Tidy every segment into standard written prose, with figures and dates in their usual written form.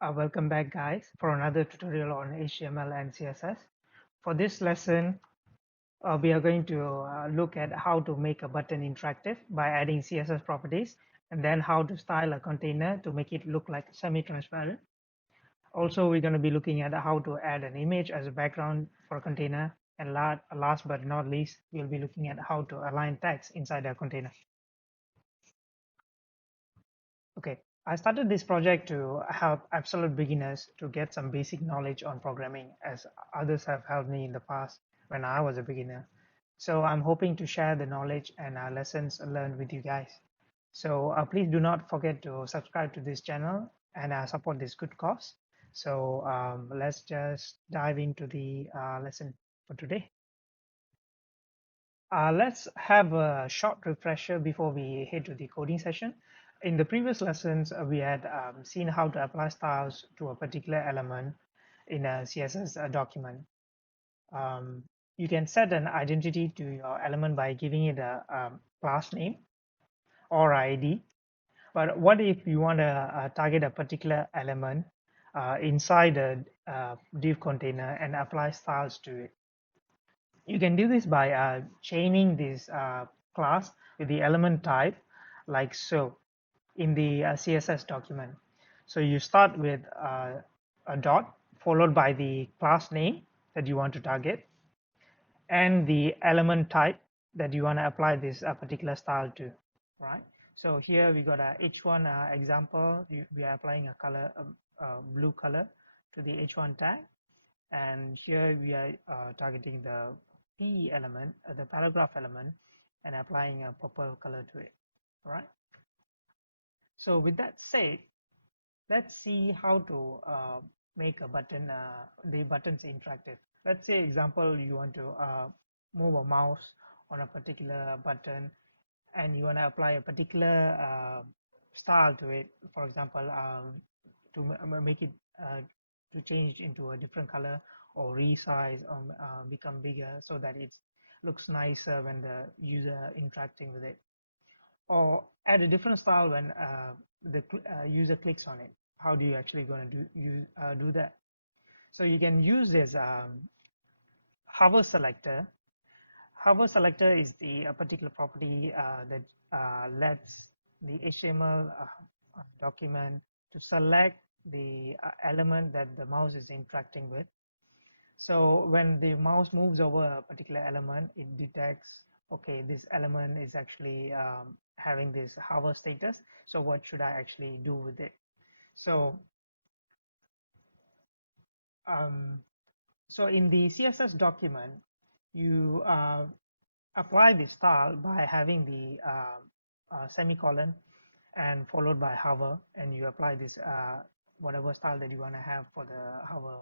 Welcome back guys for another tutorial on HTML and CSS. For this lesson, we are going to look at how to make a button interactive by adding CSS properties, and then how to style a container to make it look like semi-transparent. Also, we're going to be looking at how to add an image as a background for a container, and last but not least, we'll be looking at how to align text inside a container. Okay, I started this project to help absolute beginners to get some basic knowledge on programming, as others have helped me in the past when I was a beginner. So I'm hoping to share the knowledge and lessons learned with you guys. So please do not forget to subscribe to this channel and support this good cause. So let's just dive into the lesson for today. Let's have a short refresher before we head to the coding session. In the previous lessons, we had seen how to apply styles to a particular element in a CSS document. You can set an identity to your element by giving it a class name or ID. But what if you want to target a particular element inside a div container and apply styles to it? You can do this by chaining this class with the element type like so in the CSS document. So you start with a dot followed by the class name that you want to target and the element type that you want to apply this particular style to, right? So here we got a h1 example. We are applying a color, blue color to the h1 tag, and here we are targeting the P element, the paragraph element, and applying a purple color to it, right? So with that said, let's see how to make a button, the buttons interactive. Let's say example, you want to move a mouse on a particular button and you want to apply a particular style to it. For example, to make it to change into a different color or resize or become bigger so that it looks nicer when the user interacting with it, or add a different style when the user clicks on it. How do you actually going to do that? So you can use this hover selector. Hover selector is the particular property that lets the HTML document to select the element that the mouse is interacting with. So when the mouse moves over a particular element, it detects, okay, this element is actually having this hover status. So what should I actually do with it? So um, so in the CSS document, you apply the style by having the semicolon and followed by hover, and you apply this whatever style that you want to have for the hover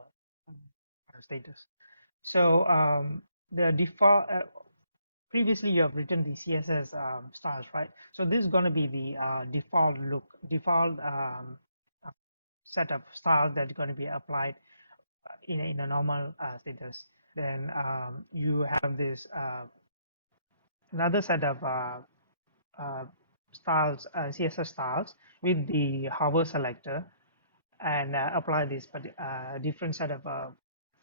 status. So the default, previously you have written the CSS styles, right? So this is going to be the default uh, set of styles that's going to be applied in a normal status. Then you have this another set of uh, styles, CSS styles with the hover selector, and apply this different set of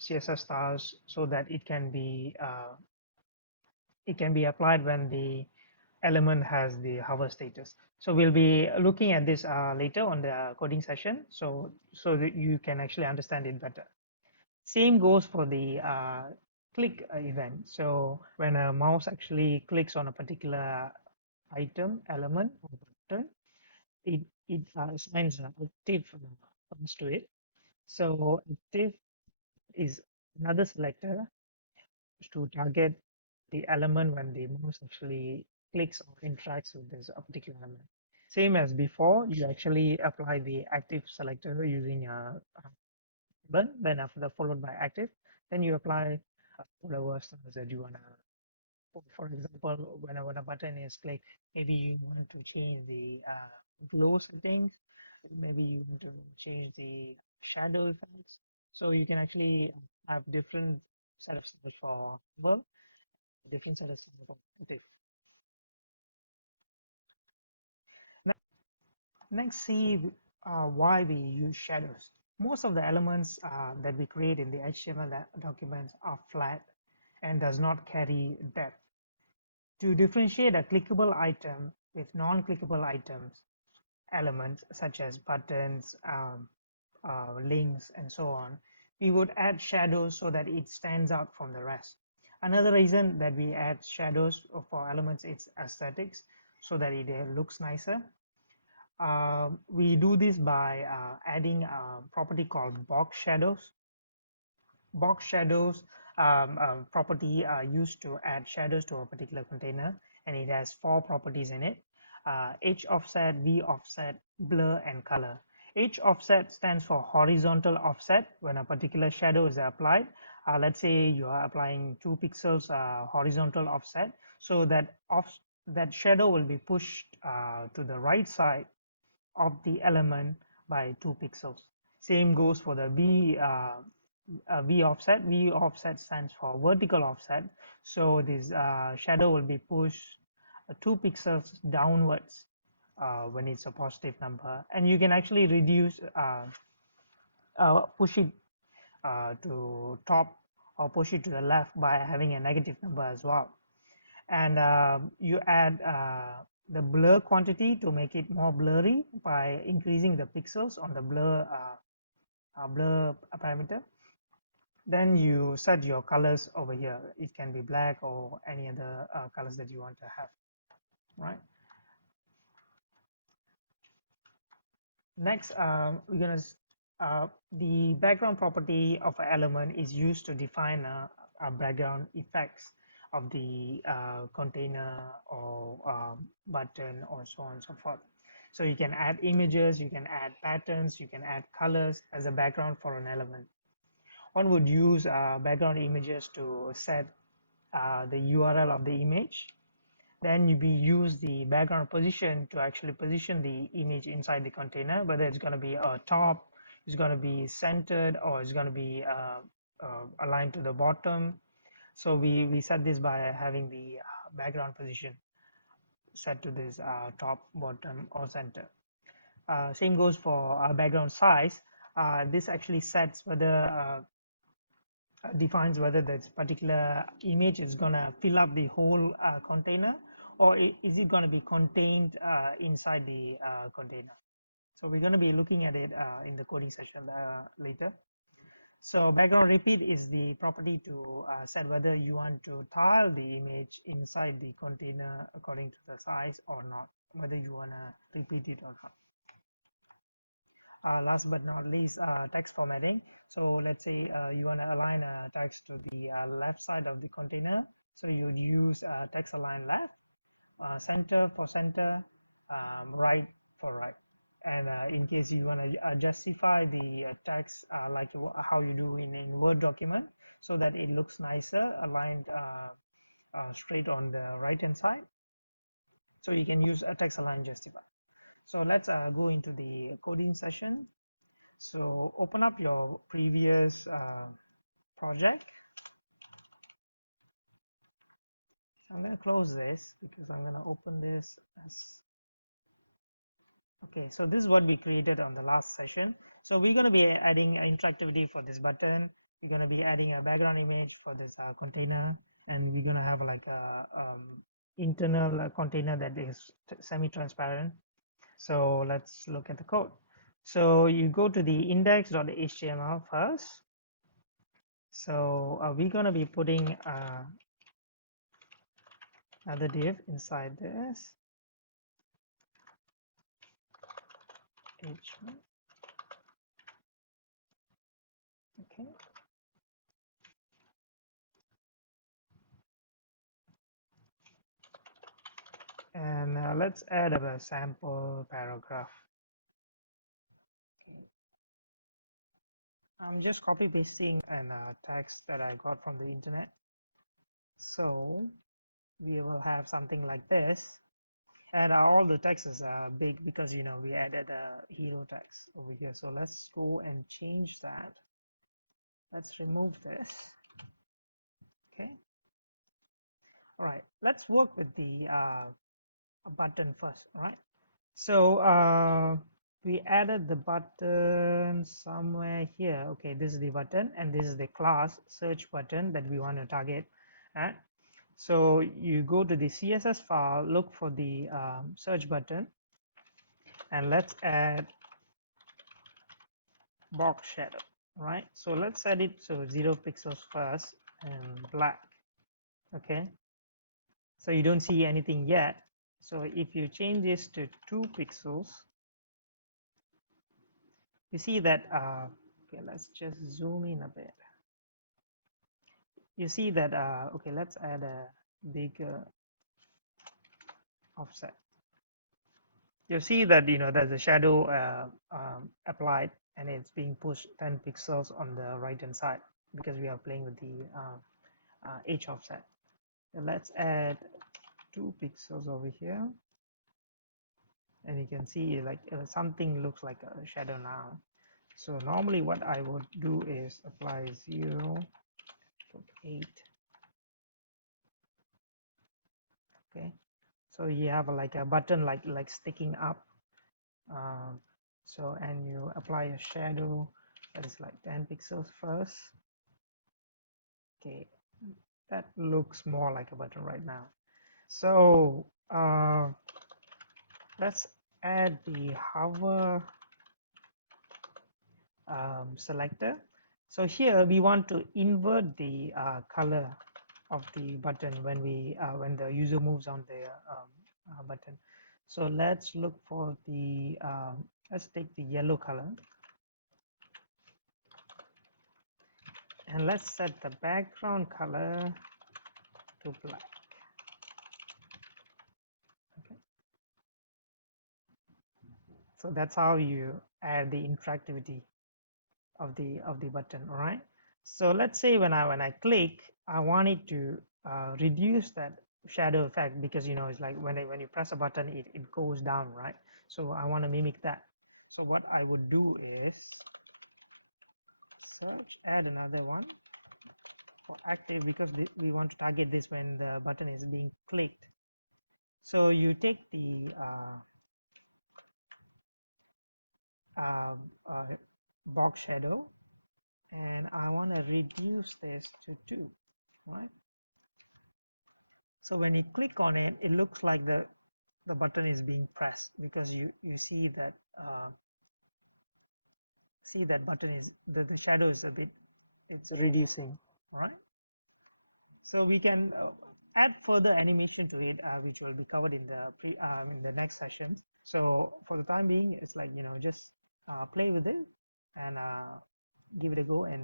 CSS styles so that it can be applied when the element has the hover status. So we'll be looking at this later on the coding session, so that you can actually understand it better. Same goes for the click event. So when a mouse actually clicks on a particular item, element, or button, it assigns an active funds to it. So active is another selector to target the element when the mouse actually clicks or interacts with this particular element. Same as before, you actually apply the active selector using a button, then after that followed by active, then you apply whatever styles that you wanna. For example, when a button is clicked, maybe you want to change the glow settings, maybe you want to change the shadow effects. So you can actually have different set of styles for hover, different set of styles for active. Next, see why we use shadows. Most of the elements that we create in the HTML documents are flat and does not carry depth. To differentiate a clickable item with non-clickable items, elements such as buttons, links, and so on, we would add shadows so that it stands out from the rest. Another reason that we add shadows for elements is aesthetics, so that it looks nicer. We do this by adding a property called box shadows. Box shadows property used to add shadows to a particular container, and it has 4 properties in it: H offset, V offset, blur, and color. H offset stands for horizontal offset. When a particular shadow is applied, let's say you are applying 2 pixels horizontal offset, so that shadow will be pushed to the right side of the element by 2 pixels. Same goes for the V offset. V offset stands for vertical offset. So this shadow will be pushed 2 pixels downwards when it's a positive number. And you can actually reduce, push it to top or push it to the left by having a negative number as well. And you add the blur quantity to make it more blurry by increasing the pixels on the blur parameter. Then you set your colors over here. It can be black or any other colors that you want to have, right? Next, we're gonna the background property of an element is used to define a background effects of the container or button or so on and so forth. So you can add images, you can add patterns, you can add colors as a background for an element. One would use background images to set the URL of the image. Then we use the background position to actually position the image inside the container, whether it's going to be a top, it's going to be centered, or it's going to be aligned to the bottom. So we set this by having the background position set to this top, bottom, or center. Same goes for background size. This actually sets whether defines whether this particular image is going to fill up the whole container, or is it going to be contained inside the container. So we're going to be looking at it in the coding session later. So background repeat is the property to set whether you want to tile the image inside the container according to the size or not, whether you want to repeat it or not. Last but not least, text formatting. So let's say you want to align text to the left side of the container. So you'd use text align left, center for center, right for right. And in case you want to justify the text like how you do in Word document, so that it looks nicer, aligned straight on the right hand side. So you can use a text align justify. So let's go into the coding session. So open up your previous project. I'm going to close this because I'm going to open this as okay. So this is what we created on the last session. So we're going to be adding interactivity for this button. We're going to be adding a background image for this container, and we're going to have like a internal container that is semi-transparent. So let's look at the code. So you go to the index.html first. So we're going to be putting another div inside this. H1. Okay. And let's add a sample paragraph. Okay. I'm just copy pasting an text that I got from the internet. So we will have something like this. And all the text is big because we added a hero text over here. So let's go and change that. Let's remove this. Okay. All right. Let's work with the button first. All right. So we added the button somewhere here. Okay, this is the button and this is the class search button that we want to target. Right? So you go to the CSS file, look for the search button, and let's add box shadow. Right? So let's set it so 0 pixels first and black. Okay. So you don't see anything yet. So if you change this to 2 pixels, you see that, okay, let's just zoom in a bit. You see that, okay, let's add a bigger offset. You see that, there's a shadow applied and it's being pushed 10 pixels on the right hand side because we are playing with the H offset. So let's add 2 pixels over here. And you can see like something looks like a shadow now. So normally what I would do is apply 0, 8. Okay, so you have like a button like sticking up. So and you apply a shadow that is like 10 pixels first. Okay, that looks more like a button right now. So let's add the hover selector. So here we want to invert the color of the button when the user moves on the button. So let's look for the let's take the yellow color and let's set the background color to black. Okay, so that's how you add the interactivity of the button. All right, so let's say when I click, I want it to reduce that shadow effect because it's like when you press a button it goes down, right? So I want to mimic that. So what I would do is search, add another one for active because we want to target this when the button is being clicked. So you take the uh, uh, box shadow and I want to reduce this to 2, right? So when you click on it, it looks like the button is being pressed because you see that button is the shadow is a bit, it's reducing, right? So we can add further animation to it, which will be covered in the next sessions. So for the time being, it's like just play with it and give it a go, and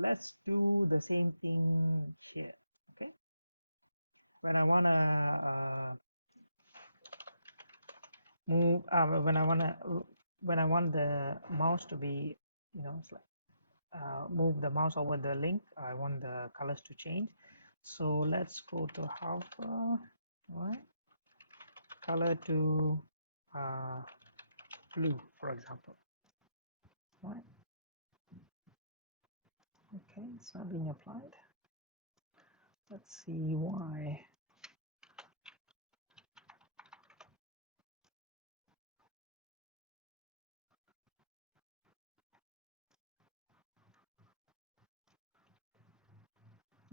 let's do the same thing here. Okay, when I wanna move, when I want the mouse to be, it's like, move the mouse over the link. I want the colors to change. So let's go to hover, right? Color to blue, for example. Right? Okay, it's not being applied. Let's see why.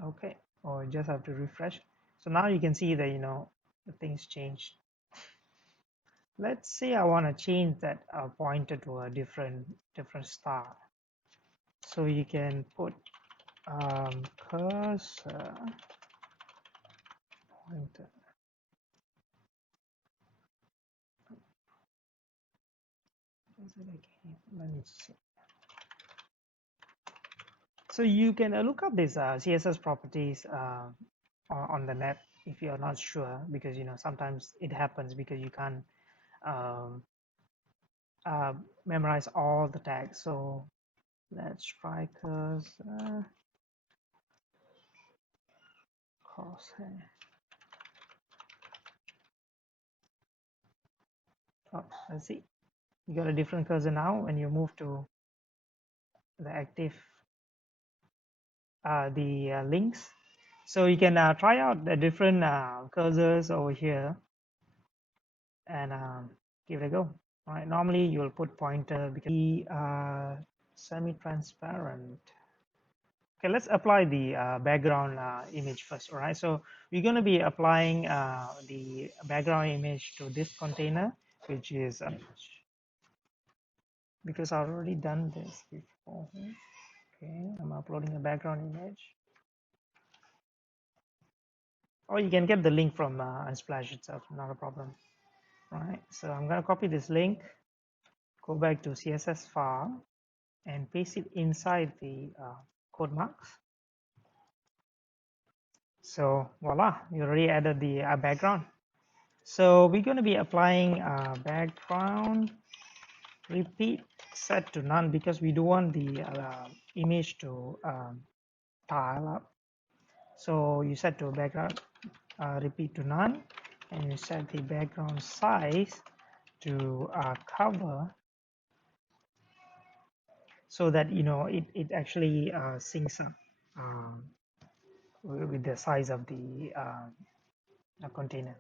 Okay, or just have to refresh. So now you can see that the things changed. Let's say I want to change that pointer to a different star. So you can put cursor pointer. Is it again? Let me see. So you can look up these CSS properties on the net if you're not sure, because sometimes it happens because you can't um, memorize all the tags. So let's try cursor crosshair. Oh, let's see. You got a different cursor now when you move to the active links. So you can try out the different cursors over here and give it a go. right? Normally you'll put pointer because the semi-transparent. Okay, let's apply the background image first, all right? So we're going to be applying the background image to this container, which is because I've already done this before. Okay, I'm uploading a background image. Or you can get the link from Unsplash itself, not a problem. Right, so I'm going to copy this link, go back to CSS file, and paste it inside the code marks. So voila, we already added the background. So we're going to be applying background repeat set to none because we do want the image to tile up. So you set to background repeat to none, and you set the background size to cover, so that it actually syncs up um, with the size of the container.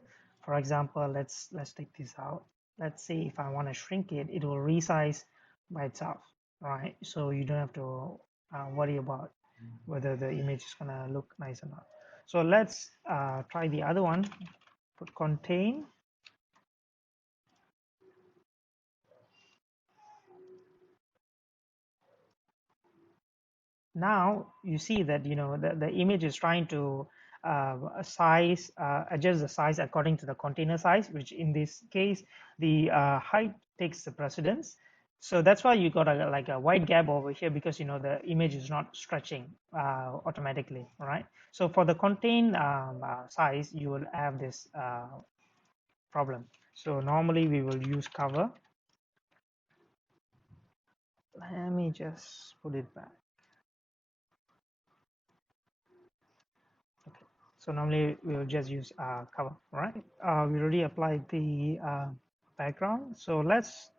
For example, let's take this out. Let's say if I want to shrink it, it will resize by itself, right? So you don't have to worry about whether the image is gonna look nice or not. So let's try the other one. Put contain. Now you see that the image is trying to adjust the size according to the container size, which in this case the height takes the precedence. So that's why you got like a wide gap over here, because the image is not stretching automatically. All right, so for the contain size you will have this problem. So normally we will use cover. Let me just put it back. Okay. So normally we will just use cover, right? We already applied the background. So let's,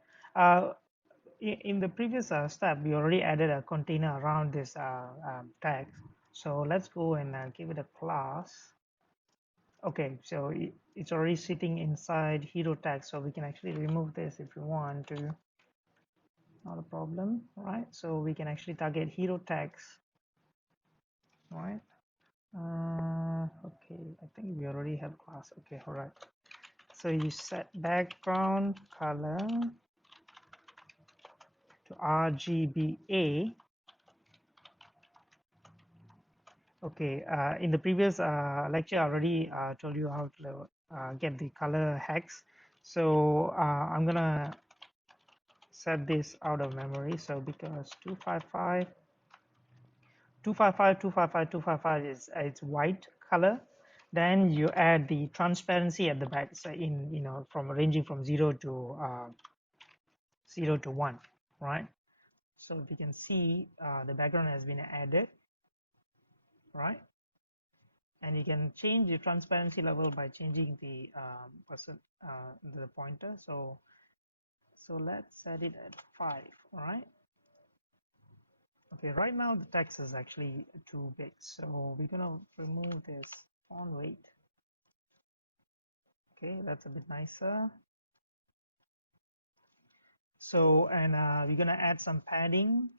in the previous step, we already added a container around this tag. So let's go and give it a class. Okay, so it's already sitting inside hero tag. So we can actually remove this if we want to. Not a problem, right? So we can actually target hero tags, right? Okay, I think we already have class. Okay, all right. So you set background color to RGBA. Okay, in the previous lecture, I already told you how to get the color hex. So I'm gonna set this out of memory. So because 255, 255, 255, 255 is it's white color. Then you add the transparency at the back, so from ranging from 0 to 1, right? So if you can see, the background has been added, right? And you can change the transparency level by changing the the pointer. So let's set it at 5, right? Okay, right now the text is actually too big, so we're gonna remove this font weight. Okay, that's a bit nicer. So, and we're gonna add some padding.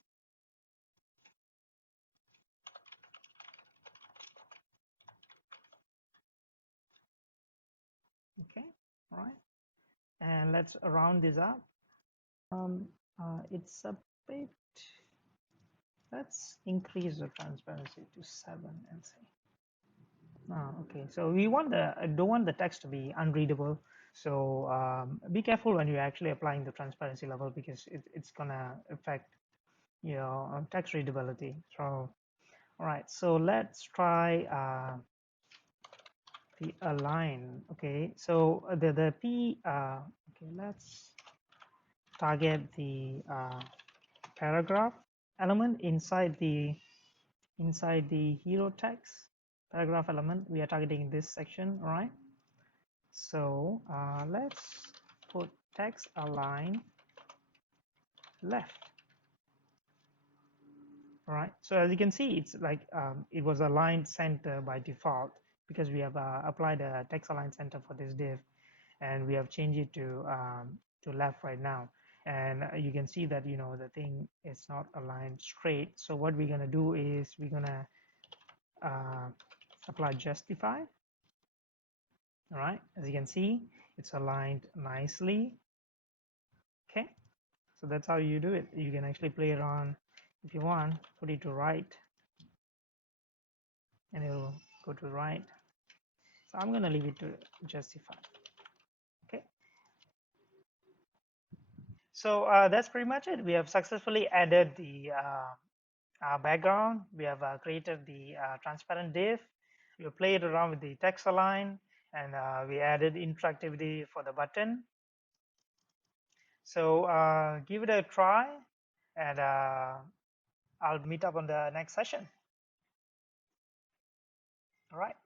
Okay, all right, and let's round this up. It's a bit. Let's increase the transparency to 7 and see. Okay, so we want don't want the text to be unreadable. So be careful when you're actually applying the transparency level, because it's gonna affect text readability. So all right, so let's try the align. Okay, so the P. Okay, let's target the paragraph element inside the hero text paragraph element. We are targeting this section, all right? So let's put text align left. All right, so as you can see, it's like it was aligned center by default, because we have applied a text align center for this div, and we have changed it to to left right now. And you can see that, the thing is not aligned straight. So what we're going to do is we're going to apply justify. All right, as you can see, it's aligned nicely. Okay, so that's how you do it. You can actually play around if you want, put it to right, and it'll go to right. So I'm going to leave it to justify. Okay, so that's pretty much it. We have successfully added the background. We have created the transparent div. We played around with the text align, and we added interactivity for the button. So give it a try, and I'll meet up on the next session. All right.